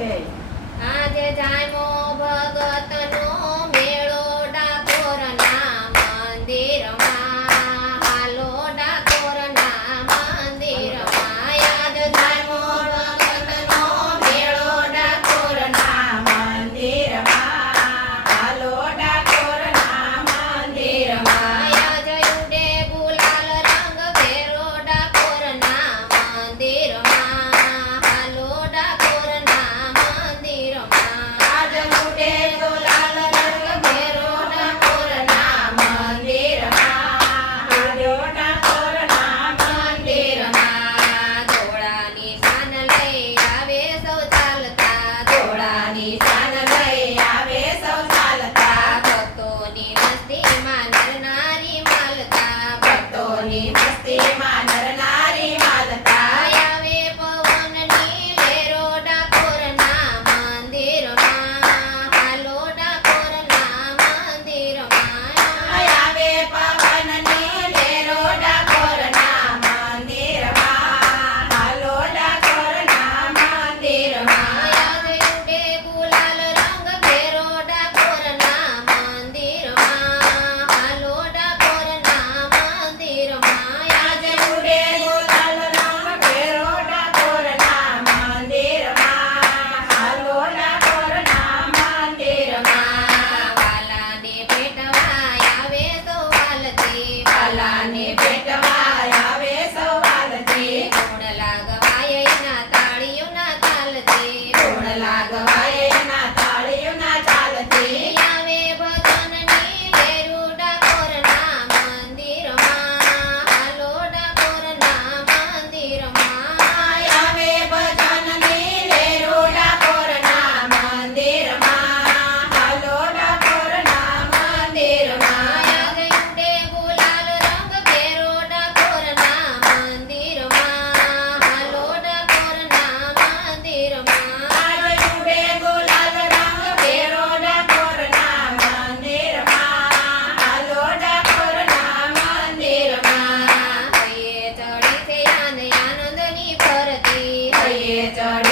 છે. આજે જાયમો ભગતનો મેળો ડાકોરના મંદિરમાં. હાલો ડાકોરના મંદિરમાં. આજ જાયમો ભગતનો મેળો ડાકોરના મંદિરમાં હાલો ડાકોરના મંદિરમાં. આજ ઉડે ગુલાલ રંગ ભેરો ડાકોરના મંદિરમાં. હાલો ડાકોરના મંદિરમાં. આજ ઉડે ગુલાલ રંગ ભેરો ડાકોરના મંદિરમાં. હાલો ડાકોરના મંદિરમાં. ધોળાની સાન લઈ આવે સૌ ચાલતા. ધોળાની સાન લઈ આવે સૌ ચાલતા. ભક્તોની મસ્તીમાં નર નારી માલતા. ભક્તોની મસ્તીમાં નર નારી માલતા. આવે પવનની લહેરો ડાકોરના મંદિરમાં. હાલો ડાકોરના મંદિરમાં. આવે પવનની લહેરો ડાકોરના મંદિરમાં. હાલો ડાકોરના મંદિરમાં. આજે ઉડે ગુલાલ રંગ ભેરો ડાકોરના મંદિરમાં. હાલો ડાકોરના મંદિરમાં. આજે ઉડે ગુલાલ રંગ ભેરો ડાકોરના મંદિરમાં. હાલો ડાકોરના મંદિરમાં. વાલાને ભેટવા આવે સૌ વાલથી. વાલાને ભેટવા આવે સૌ વાલથી. ગુણ લાગવાય એના તાળીઓના તાલથી. ગુણ લાગવાય એના તાળીઓના ચાલથી. આવે ભજનની લહેરું ડાકોરના મંદિરમાં. હાલો ડાકોરના મંદિરમાં. આવે ભજનની લહેરો ડાકોરના મંદિરમાં. હાલો ડાકોરના મંદિરમાં. આજે ઉડે ગુલાલ રંગ ભેરો ડાકોરના મંદિરમાં. હાલો ડાકોરના મંદિરમાં. આજે ઉડે ગુલાલ રંગ ભેરો ડાકોરના મંદિરમાં. હાલો ડાકોરના મંદિરમાં. હૈયે ચડી છે આને આનંદની ફરતી. હૈયે ચડી